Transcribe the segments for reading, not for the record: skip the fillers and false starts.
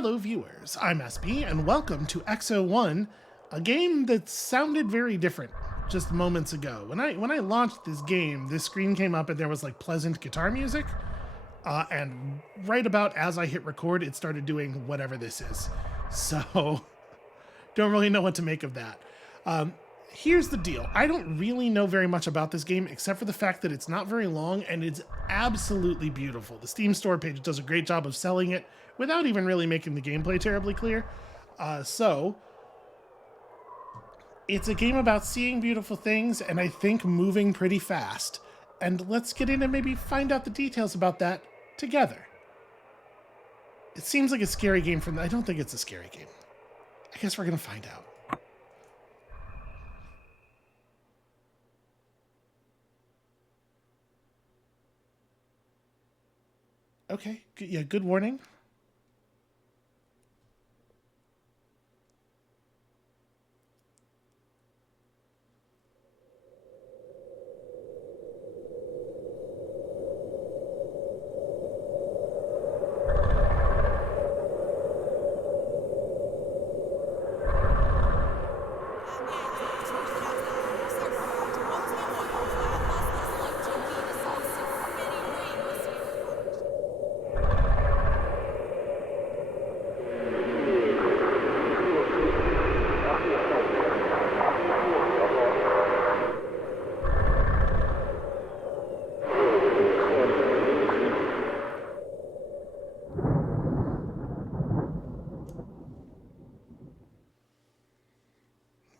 Hello viewers, I'm SB and welcome to Exo One, a game that sounded very different just moments ago. When I launched this game, this screen came up and there was like pleasant guitar music, and right about as I hit record, it started doing whatever this is. So, don't really know what to make of that. Here's the deal. I don't really know very much about this game except for the fact that it's not very long and it's absolutely beautiful. The Steam store page does a great job of selling it without even really making the gameplay terribly clear. So, it's a game about seeing beautiful things and I think moving pretty fast. And let's get in and maybe find out the details about that together. It seems like a scary game from... I don't think it's a scary game. I guess we're going to find out. Okay, yeah, good warning.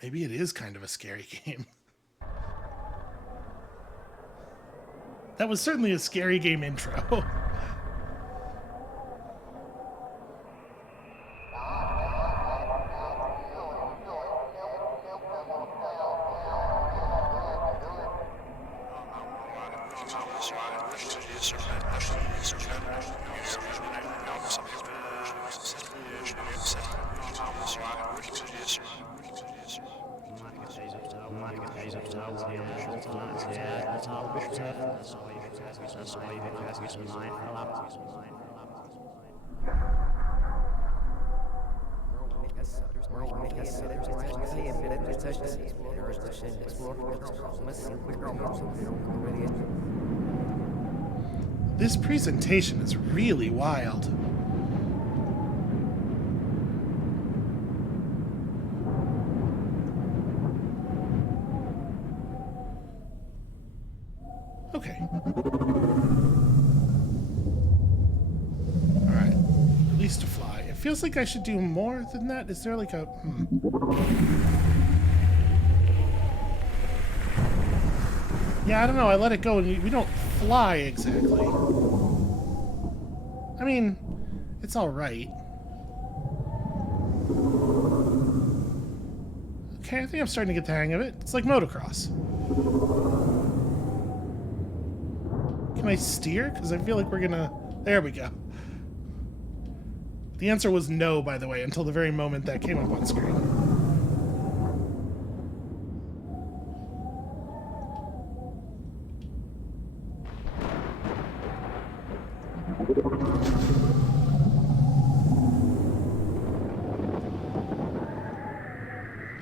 Maybe it is kind of a scary game. That was certainly a scary game intro. This presentation is really wild. Okay. Alright. Release to fly. It feels like I should do more than that. Is there like a... Yeah, I don't know. I let it go and we don't fly exactly. I mean, it's alright. Okay, I think I'm starting to get the hang of it. It's like motocross. Can I steer? Because I feel like we're gonna... There we go. The answer was no, by the way, until the very moment that came up on screen.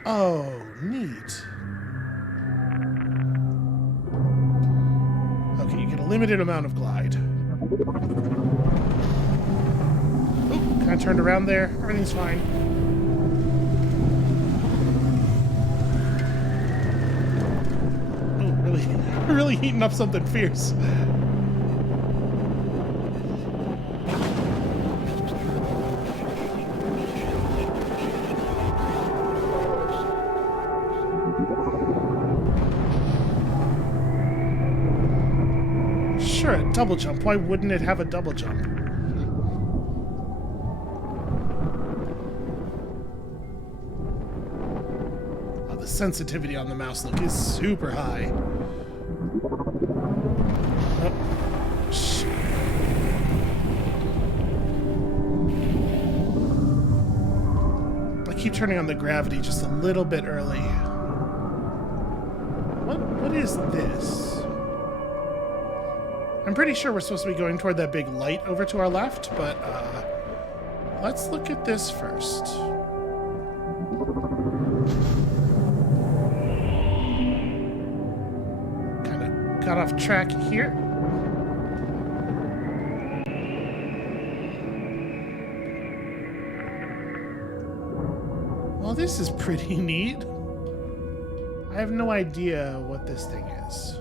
Oh, neat. Okay, you get a limited amount of glide. Oh, kind of turned around there. Everything's fine. Oh, really heating up something fierce. Sure, a double jump. Why wouldn't it have a double jump? Oh, the sensitivity on the mouse look is super high. Oh. Shh. I keep turning on the gravity just a little bit early. What is this? I'm pretty sure we're supposed to be going toward that big light over to our left, but Let's look at this first. Kind of got off track here. Well, this is pretty neat. I have no idea what this thing is.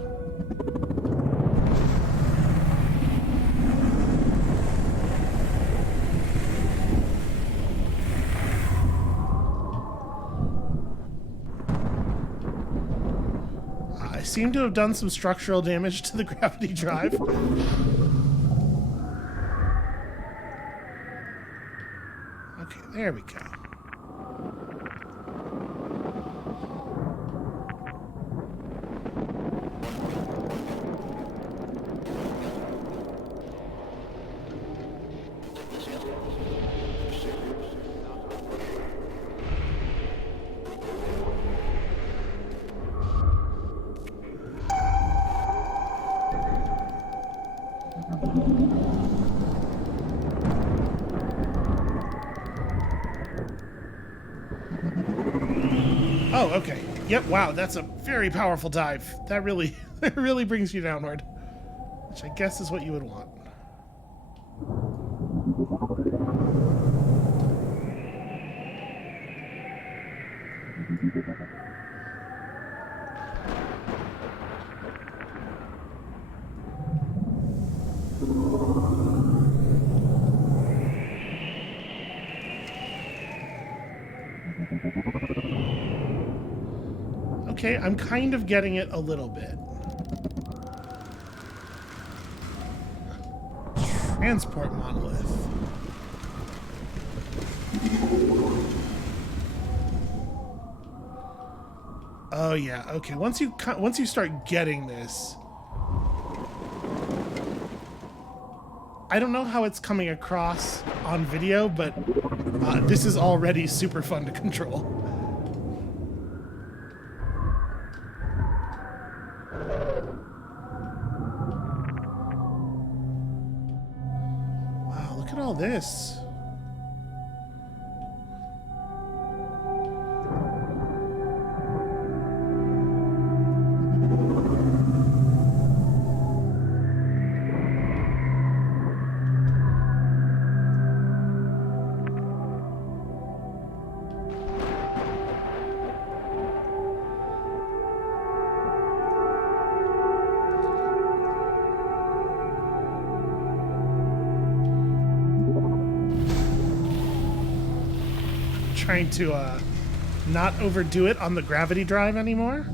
I seem to have done some structural damage to the gravity drive. Okay, there we go. Oh, okay. Yep, wow, that's a very powerful dive. That really, it really brings you downward. Which I guess is what you would want. Okay, I'm kind of getting it a little bit. Transport monolith. Oh yeah, okay. Once you start getting this, I don't know how it's coming across on video, but this is already super fun to control. Look at all this. Trying to not overdo it on the gravity drive anymore.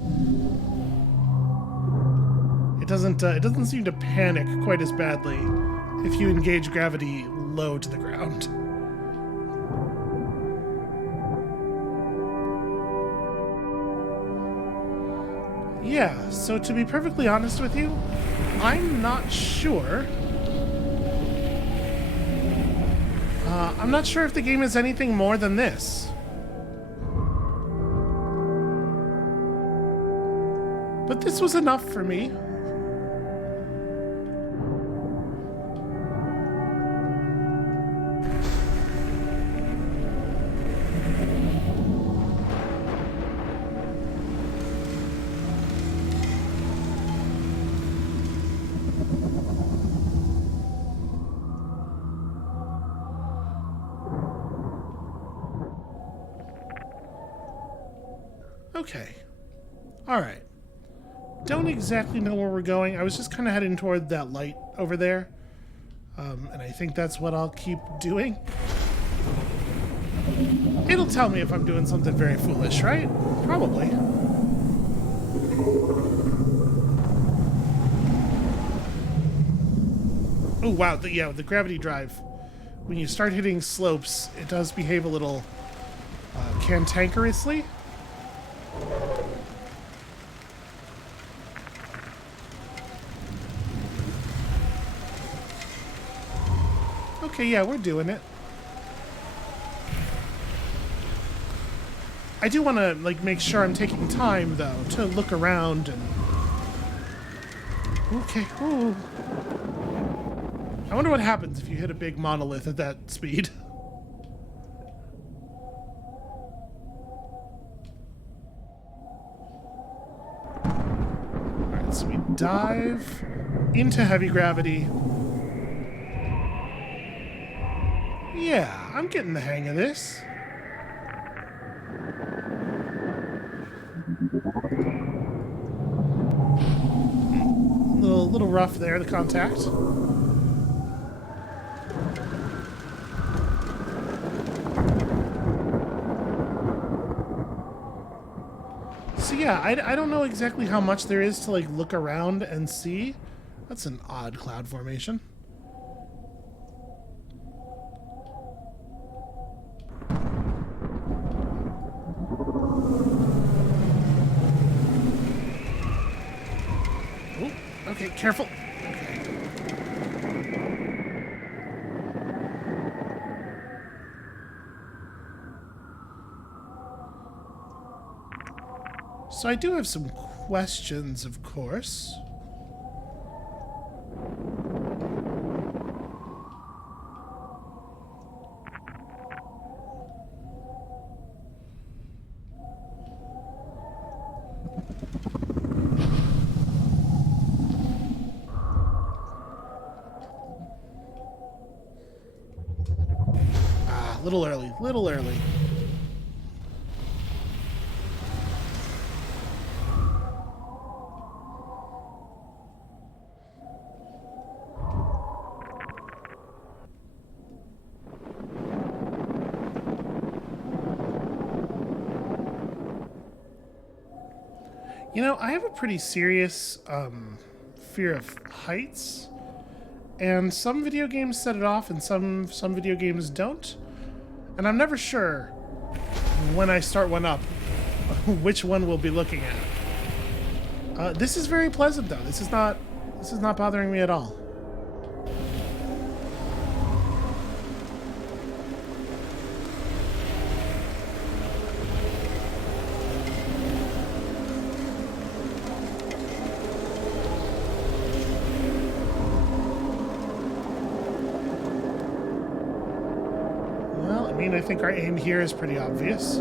It doesn't seem to panic quite as badly if you engage gravity low to the ground. Yeah, so to be perfectly honest with you, I'm not sure. I'm not sure if the game is anything more than this. But this was enough for me. Okay. Alright. Don't exactly know where we're going. I was just kind of heading toward that light over there. And I think that's what I'll keep doing. It'll tell me if I'm doing something very foolish, right? Probably. Oh, wow. Yeah, the gravity drive. When you start hitting slopes, it does behave a little cantankerously. Okay, yeah, we're doing it. I do want to, like, make sure I'm taking time, though, to look around and... Okay, ooh. I wonder what happens if you hit a big monolith at that speed. dive into heavy gravity. Yeah, I'm getting the hang of this. Little rough there, the contact. So yeah, I don't know exactly how much there is to like look around and see. That's an odd cloud formation. Oh, okay, careful. So I do have some questions, of course. Ah, little early, little early. You know, I have a pretty serious fear of heights, and some video games set it off and some video games don't. And I'm never sure when I start one up which one we'll be looking at. This is very pleasant though. This is not bothering me at all. I think our aim here is pretty obvious.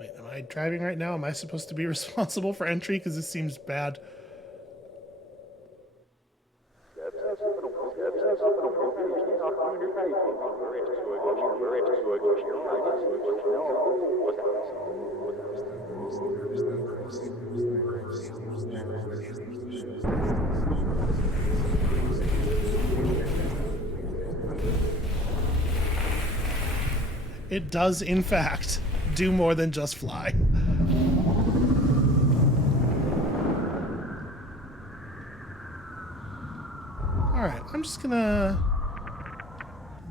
Wait, am I driving right now? Am I supposed to be responsible for entry? Because this seems bad. It does, in fact, do more than just fly. Alright, I'm just gonna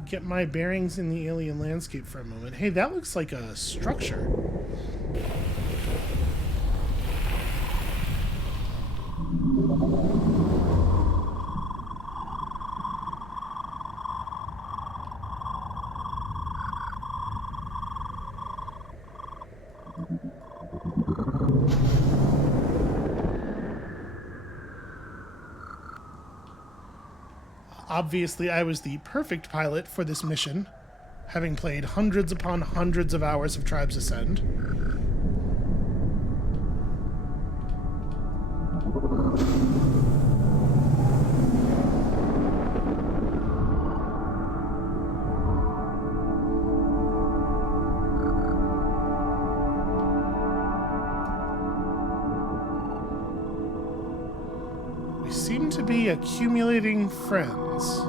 get my bearings in the alien landscape for a moment. Hey, that looks like a structure. Obviously, I was the perfect pilot for this mission, having played hundreds upon hundreds of hours of Tribes Ascend. seem to be accumulating friends.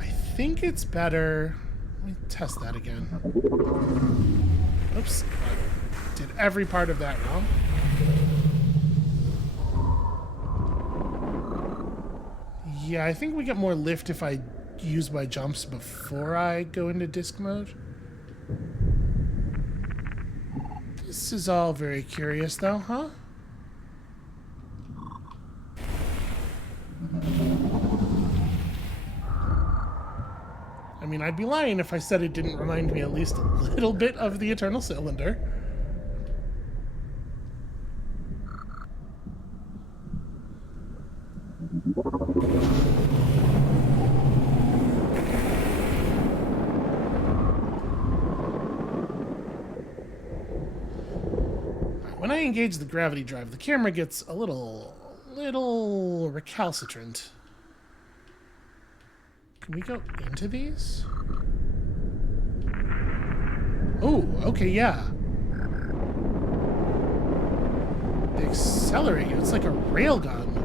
I think it's better. Let me test that again. Oops. I did every part of that wrong. Yeah, I think we get more lift if I use my jumps before I go into disc mode. This is all very curious, though, huh? I mean, I'd be lying if I said it didn't remind me at least a little bit of the Eternal Cylinder. When I engage the gravity drive, the camera gets a little recalcitrant. Can we go into these? Oh, okay, yeah. They accelerate you. It's like a railgun.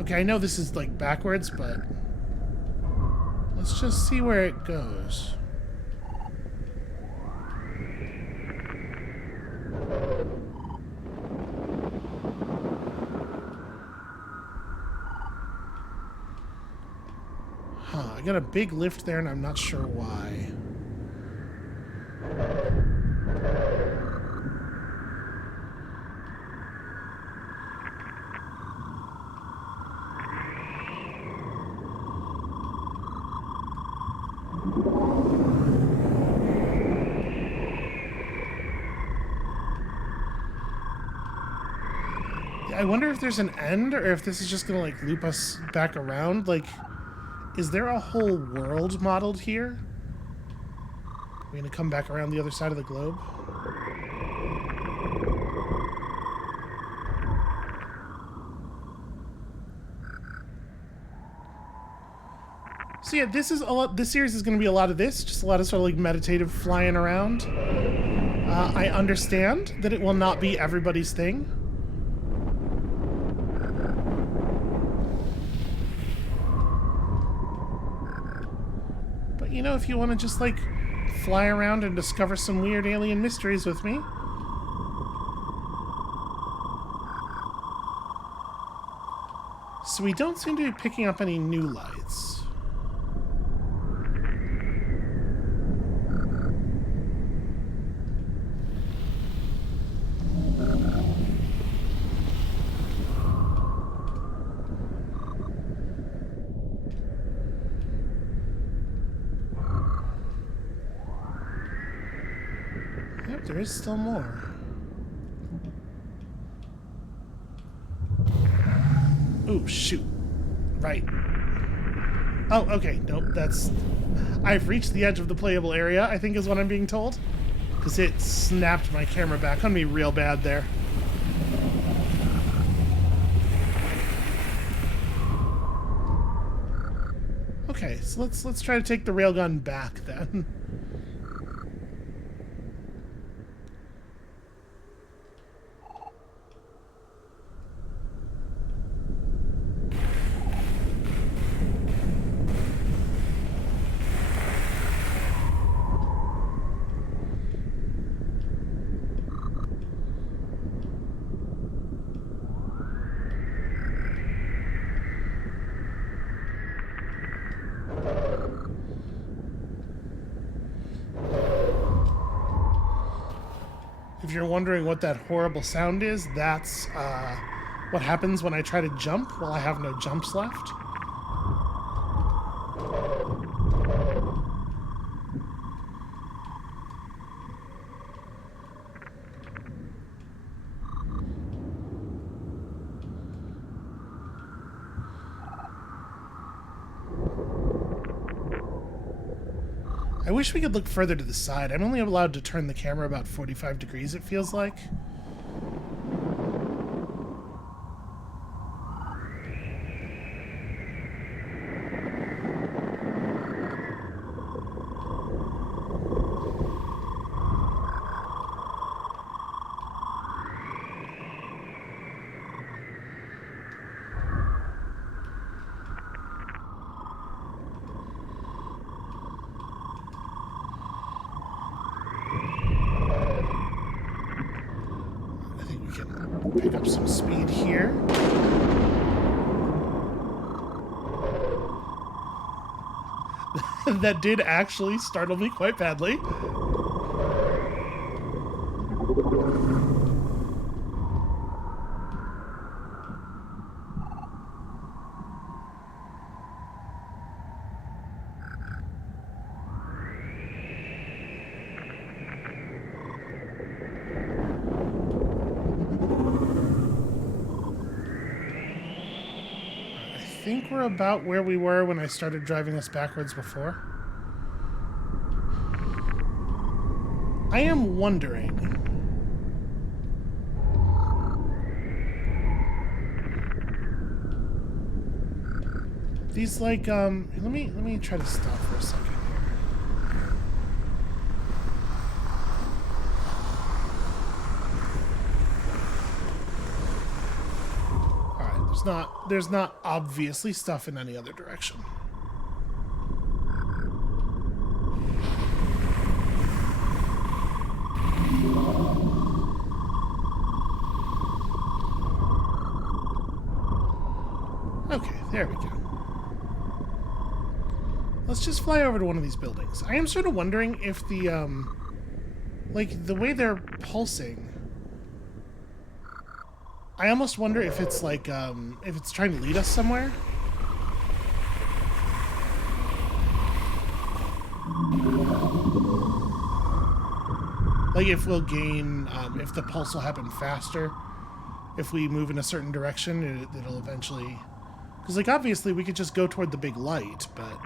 Okay, I know this is like backwards, but let's just see where it goes. I got a big lift there, and I'm not sure why. I wonder if there's an end, or if this is just gonna, like, loop us back around. Like, is there a whole world modeled here? Are we gonna come back around the other side of the globe? So yeah, this series is gonna be a lot of this, just a lot of sort of like meditative flying around. I understand that it will not be everybody's thing. You know, if you want to just, like, fly around and discover some weird alien mysteries with me. So we don't seem to be picking up any new lights. There is still more. Ooh, shoot. Right. Oh, okay. Nope, that's... I've reached the edge of the playable area, I think is what I'm being told. Because it snapped my camera back on me real bad there. Okay, so let's try to take the railgun back then. If you're wondering what that horrible sound is, that's What happens when I try to jump while I have no jumps left? I wish we could look further to the side. I'm only allowed to turn the camera about 45 degrees, it feels like. Pick up some speed here. That did actually startle me quite badly. I think we're about where we were when I started driving us backwards before. I am wondering. These like let me try to stop for a second here. There's not obviously stuff in any other direction. Okay, there we go. Let's just fly over to one of these buildings. I am sort of wondering if the like the way they're pulsing, I almost wonder if it's like, if it's trying to lead us somewhere. Like if we'll gain, if the pulse will happen faster, if we move in a certain direction, it'll eventually... Because like obviously we could just go toward the big light, but...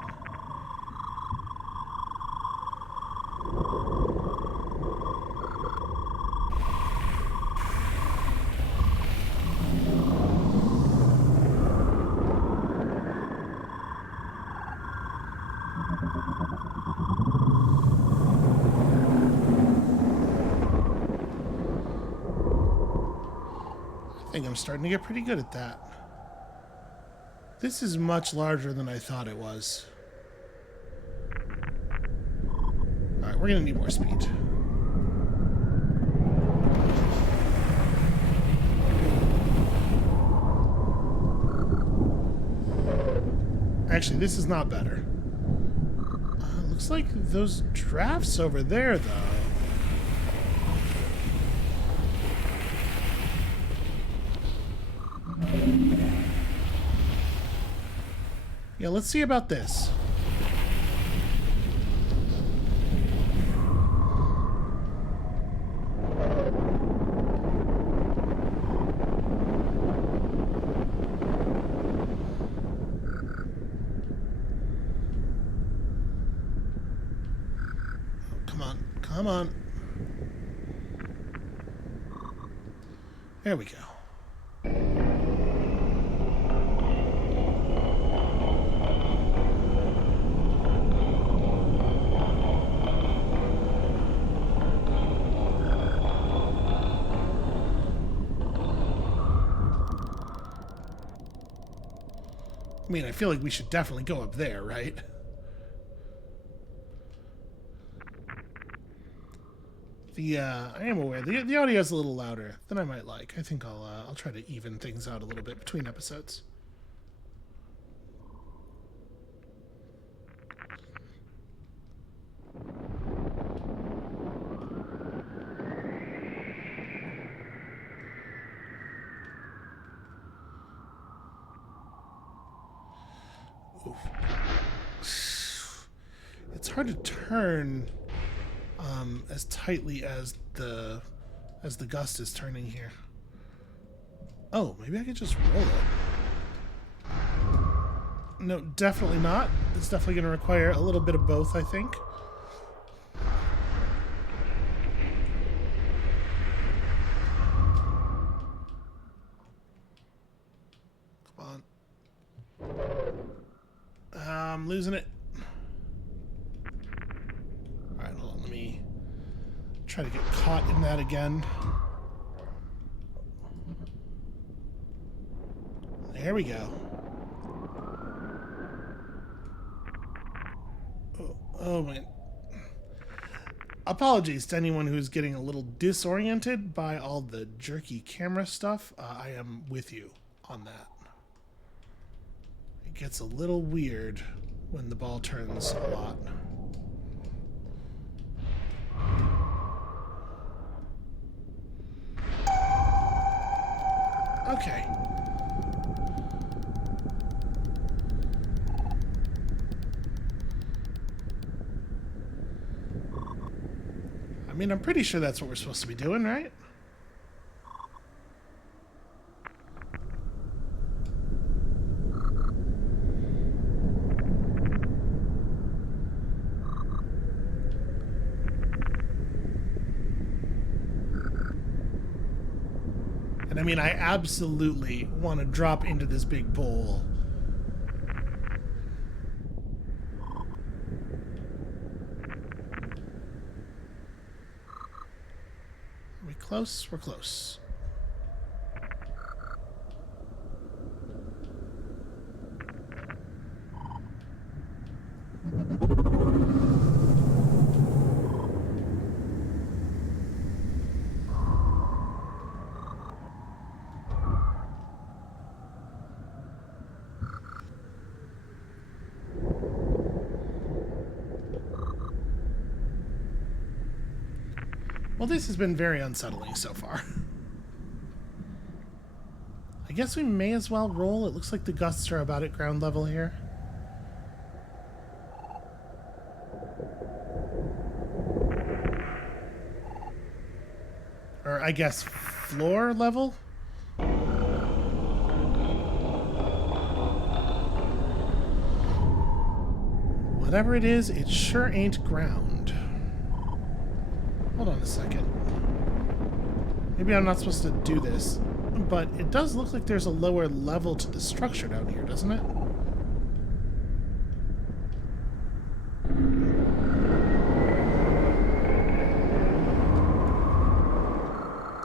I think I'm starting to get pretty good at that. This is much larger than I thought it was. Alright, we're gonna need more speed. Actually, this is not better. Looks like those drafts over there, though. Yeah, let's see about this. Come on, come on. There we go. I mean, I feel like we should definitely go up there, right? I am aware the audio is a little louder than I might like. I think I'll try to even things out a little bit between episodes. Ooh. It's hard to turn as tightly as the gust is turning here. Oh, maybe I could just roll it. No, definitely not. It's definitely going to require a little bit of both, I think. Come on. I'm losing it. Alright, hold on. Let me try to get caught in that again. There we go. Oh man. Apologies to anyone who's getting a little disoriented by all the jerky camera stuff. I am with you on that. It gets a little weird when the ball turns a lot. Okay. I mean, I'm pretty sure that's what we're supposed to be doing, right? And I mean, I absolutely want to drop into this big bowl. Are we close? We're close. Well, this has been very unsettling so far. I guess we may as well roll. It looks like the gusts are about at ground level here. Or I guess floor level? Whatever it is, it sure ain't ground. Hold on a second. Maybe I'm not supposed to do this, but it does look like there's a lower level to the structure down here, doesn't it?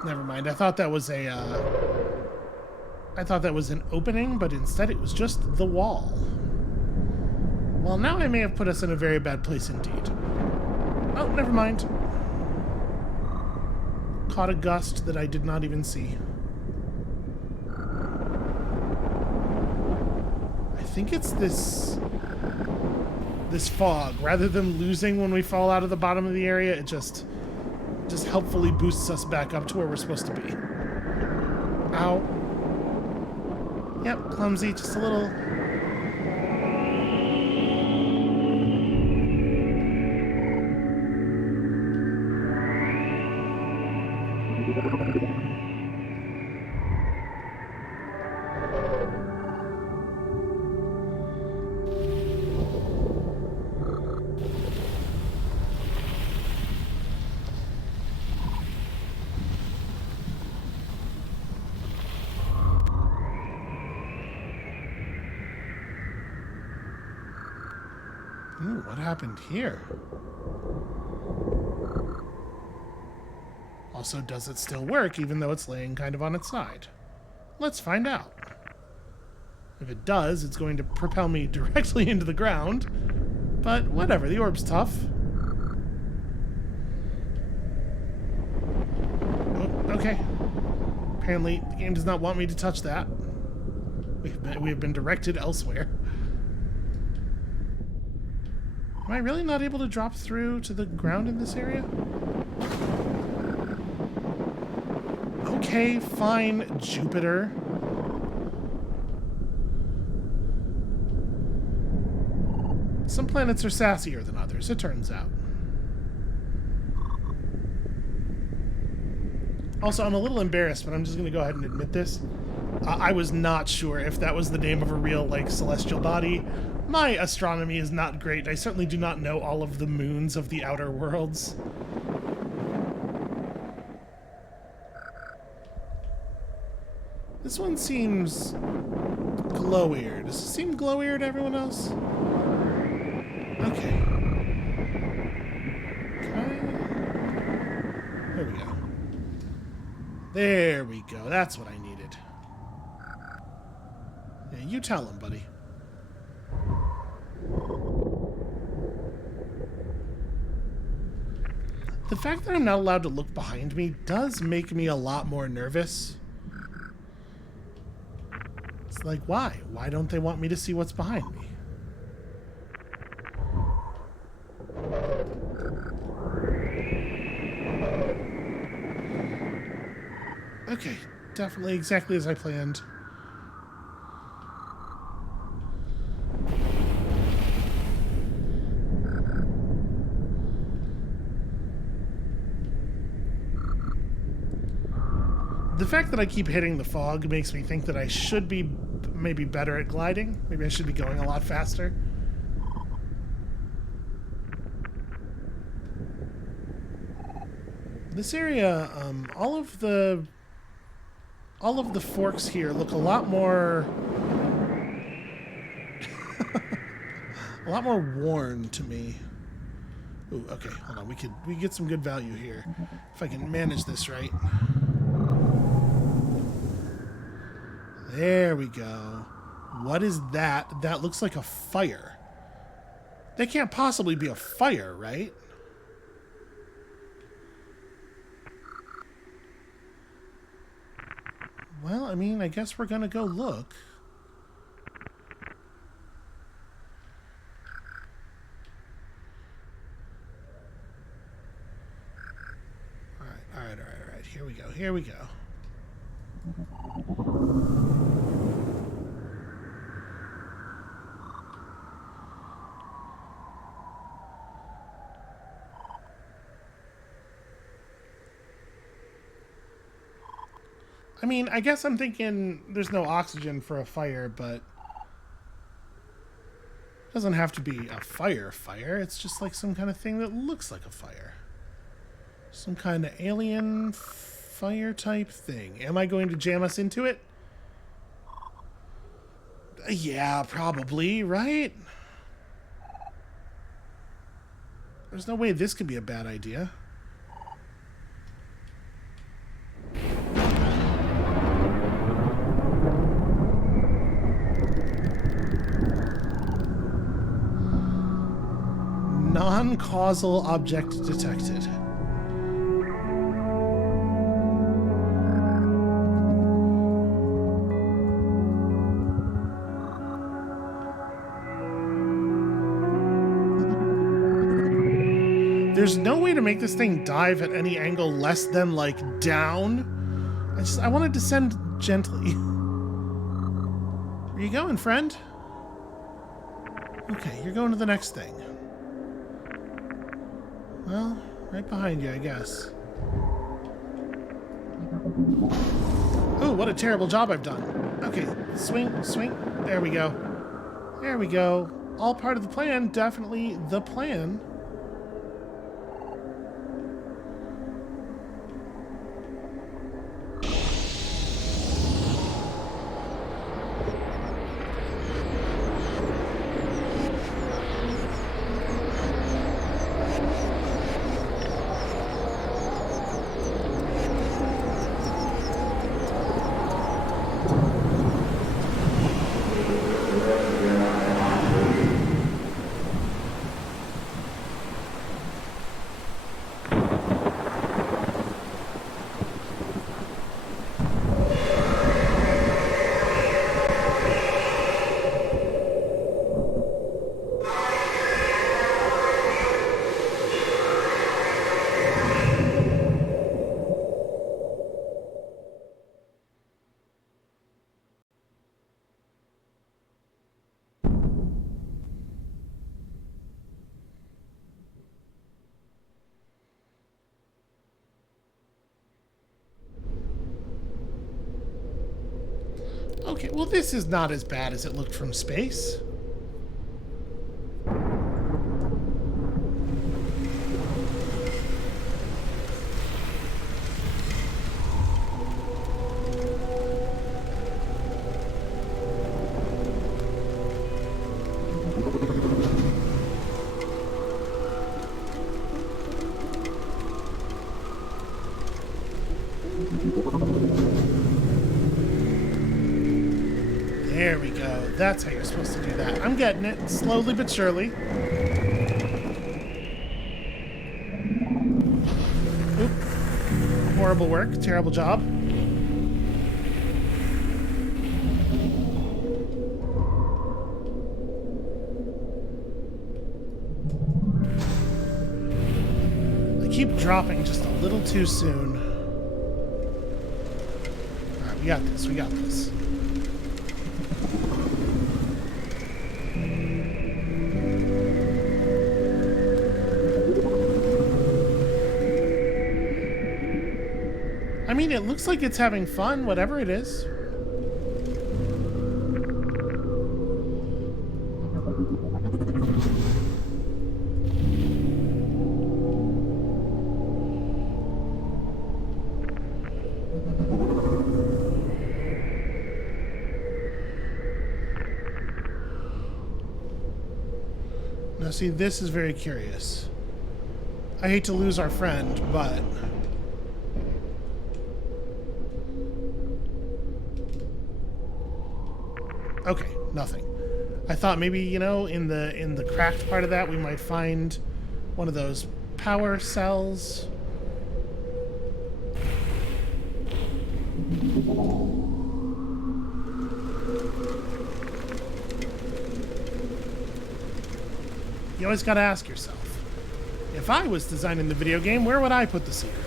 Never mind. I thought that was a I thought that was an opening, but instead it was just the wall. Well, now I may have put us in a very bad place indeed. Oh, never mind. Caught a gust that I did not even see. I think it's this fog. Rather than losing when we fall out of the bottom of the area, it just helpfully boosts us back up to where we're supposed to be. Ow. Yep, clumsy, just a little. Ooh, what happened here? Also, does it still work even though it's laying kind of on its side? Let's find out. If it does, it's going to propel me directly into the ground. But whatever, the orb's tough. Oh, okay. Apparently, the game does not want me to touch that. We have been directed elsewhere. Am I really not able to drop through to the ground in this area? Okay, fine, Jupiter. planets are sassier than others, it turns out. Also, I'm a little embarrassed, but I'm just going to go ahead and admit this. I was not sure if that was the name of a real, like, celestial body. My astronomy is not great. I certainly do not know all of the moons of the outer worlds. This one seems glowier. Does it seem glowier to everyone else? Okay. There we go. There we go. That's what I needed. Yeah, you tell him, buddy. The fact that I'm not allowed to look behind me does make me a lot more nervous. It's like, why? Why don't they want me to see what's behind me? Okay, definitely exactly as I planned. The fact that I keep hitting the fog makes me think that I should be maybe better at gliding. Maybe I should be going a lot faster. This area, all of the forks here look a lot more a lot more worn to me. Ooh, okay, hold on. We get some good value here if I can manage this right. There we go. What is that? That looks like a fire. That can't possibly be a fire, right? Well, I mean, I guess we're gonna go look. All right. Here we go. I mean, I guess I'm thinking there's no oxygen for a fire, but it doesn't have to be a fire. It's just like some kind of thing that looks like a fire. Some kind of alien fire type thing. Am I going to jam us into it? Yeah, probably, right? There's no way this could be a bad idea. Non-causal object detected. There's no way to make this thing dive at any angle less than, like, down. I want to descend gently. Where you going, friend? Okay, you're going to the next thing. Well, right behind you, I guess. Oh, what a terrible job I've done. Okay, swing. There we go. There we go. All part of the plan, definitely the plan. Okay, well, this is not as bad as it looked from space. There we go. That's how you're supposed to do that. I'm getting it, slowly but surely. Oop. Horrible work. Terrible job. I keep dropping just a little too soon. Alright, we got this. We got this. I mean, it looks like it's having fun, whatever it is. Now, see, this is very curious. I hate to lose our friend, but... Okay, nothing. I thought maybe, you know, in the cracked part of that we might find one of those power cells. You always gotta ask yourself, if I was designing the video game, where would I put the secret?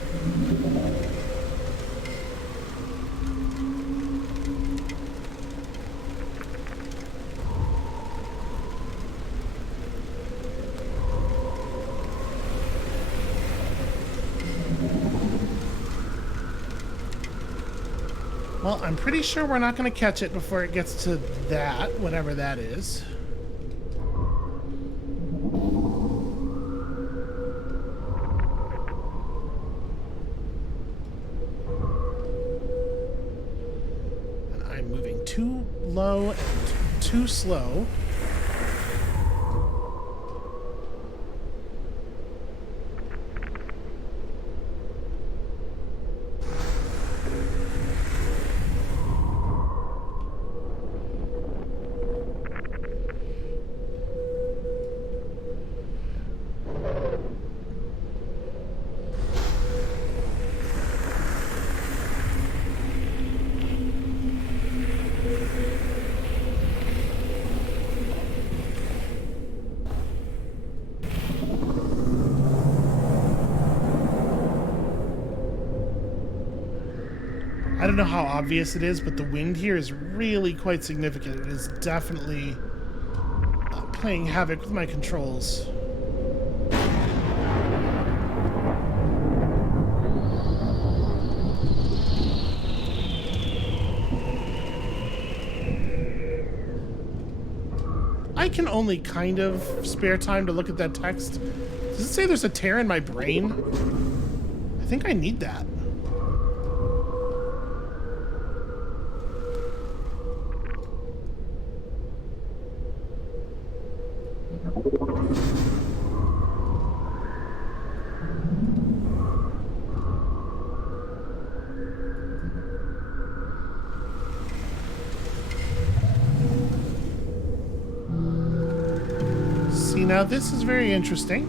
Well, I'm pretty sure we're not going to catch it before it gets to that, whatever that is. And I'm moving too low and too slow. I don't know how obvious it is, but the wind here is really quite significant. It is definitely playing havoc with my controls. I can only kind of spare time to look at that text. Does it say there's a tear in my brain? I think I need that. See, now this is very interesting.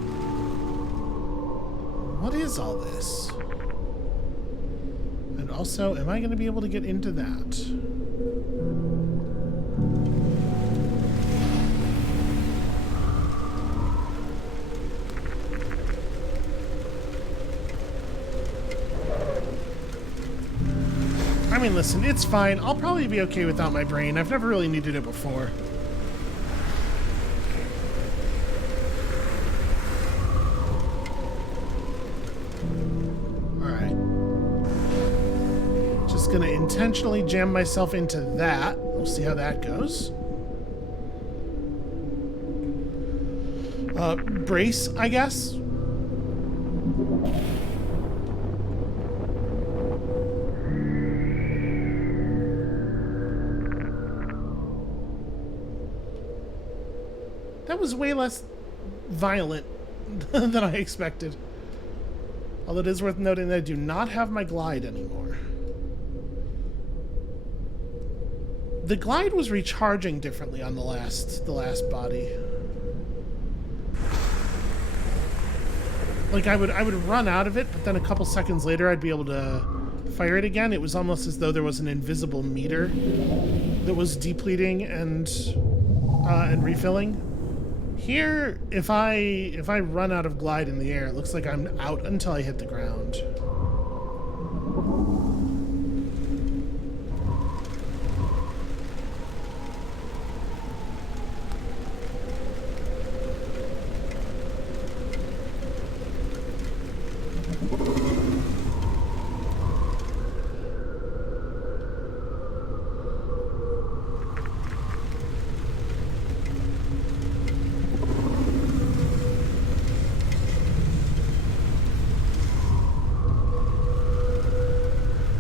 What is all this? And also, am I going to be able to get into that? I mean, listen, it's fine. I'll probably be okay without my brain. I've never really needed it before. just going to intentionally jam myself into that. We'll see how that goes. Brace, I guess. That was way less violent than I expected. Although it is worth noting that I do not have my glide anymore. The glide was recharging differently on the last body. Like I would run out of it, but then a couple seconds later I'd be able to fire it again. It was almost as though there was an invisible meter that was depleting and refilling. Here, if I run out of glide in the air, it looks like I'm out until I hit the ground.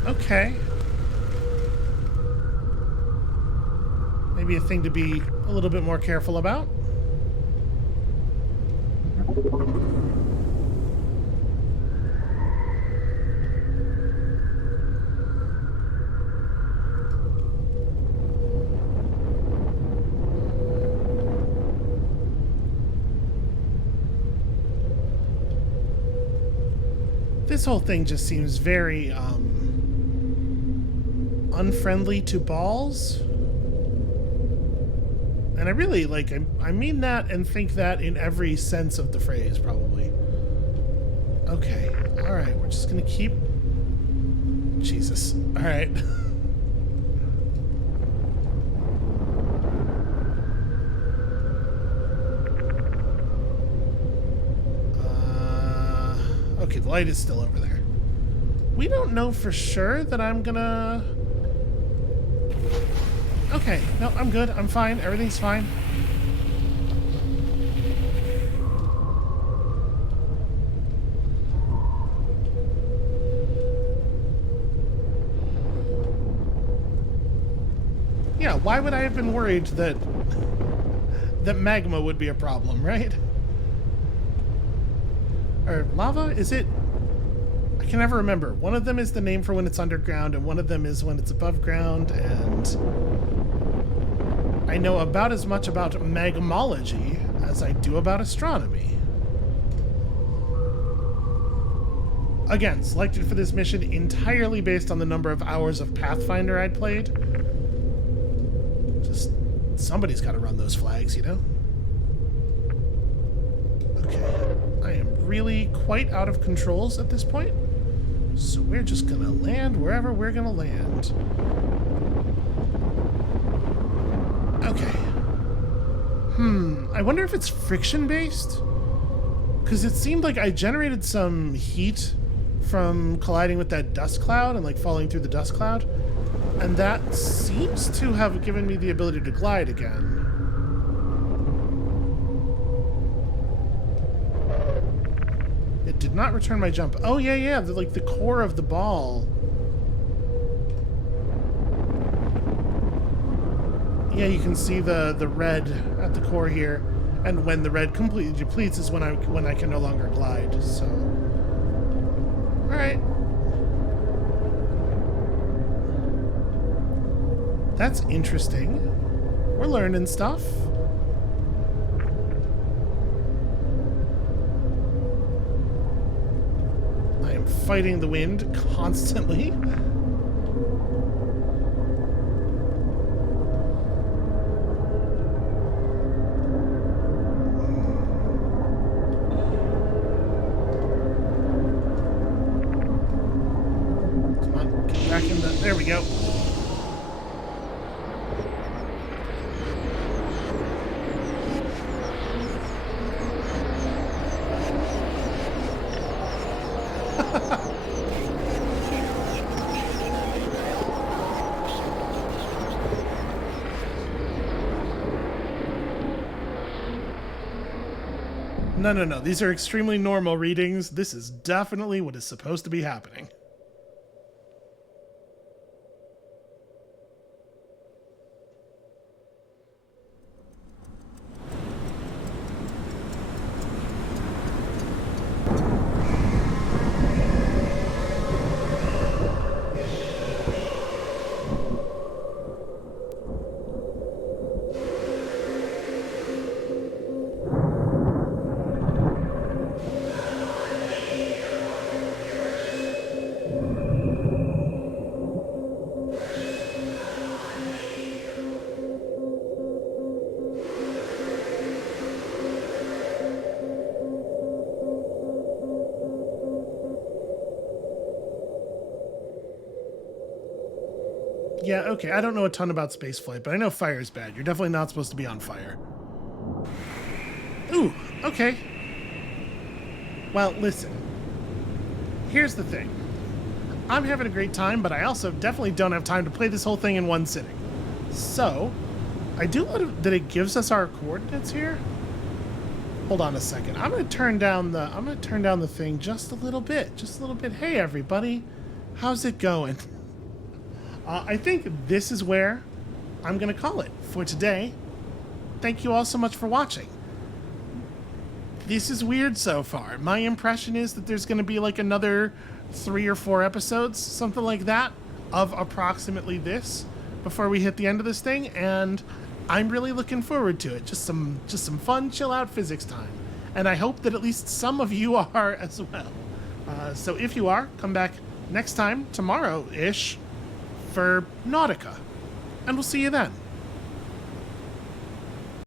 Okay. Maybe a thing to be a little bit more careful about. This whole thing just seems very, unfriendly to balls. And I really, like, I mean that and think that in every sense of the phrase, probably. Okay, alright, we're just gonna keep... Jesus. Alright. Okay, the light is still over there. We don't know for sure that I'm gonna... Okay, no, I'm good. I'm fine. Everything's fine. Yeah, why would I have been worried that magma would be a problem, right? Or lava? Is it? I can never remember. One of them is the name for when it's underground, and one of them is when it's above ground, and I know about as much about magmology as I do about astronomy. Again, selected for this mission entirely based on the number of hours of Pathfinder I'd played. Just, somebody's got to run those flags, you know? Okay, I am really quite out of controls at this point. So we're just gonna land wherever we're gonna land. Okay. I wonder if it's friction-based? Because it seemed like I generated some heat from colliding with that dust cloud and, like, falling through the dust cloud. And that seems to have given me the ability to glide again. It did not return my jump. Oh, yeah, like the core of the ball. Yeah, you can see the red at the core here, and when the red completely depletes is when I can no longer glide. So, all right, that's interesting. We're learning stuff. I am fighting the wind constantly. There we go. No, no, no. These are extremely normal readings. This is definitely what is supposed to be happening. Yeah, okay. I don't know a ton about spaceflight, but I know fire is bad. You're definitely not supposed to be on fire. Ooh, okay. Well, listen. Here's the thing. I'm having a great time, but I also definitely don't have time to play this whole thing in one sitting. So, I do love that it gives us our coordinates here. Hold on a second. I'm gonna turn down the thing just a little bit. Just a little bit. Hey everybody. How's it going? I think this is where I'm gonna call it for today. Thank you all so much for watching. This is weird so far. My impression is that there's gonna be like another 3 or 4 episodes, something like that, of approximately this before we hit the end of this thing, and I'm really looking forward to it. Just some fun, chill out physics time, and I hope that at least some of you are as well. So if you are, come back next time, tomorrow-ish, for Nautica, and we'll see you then.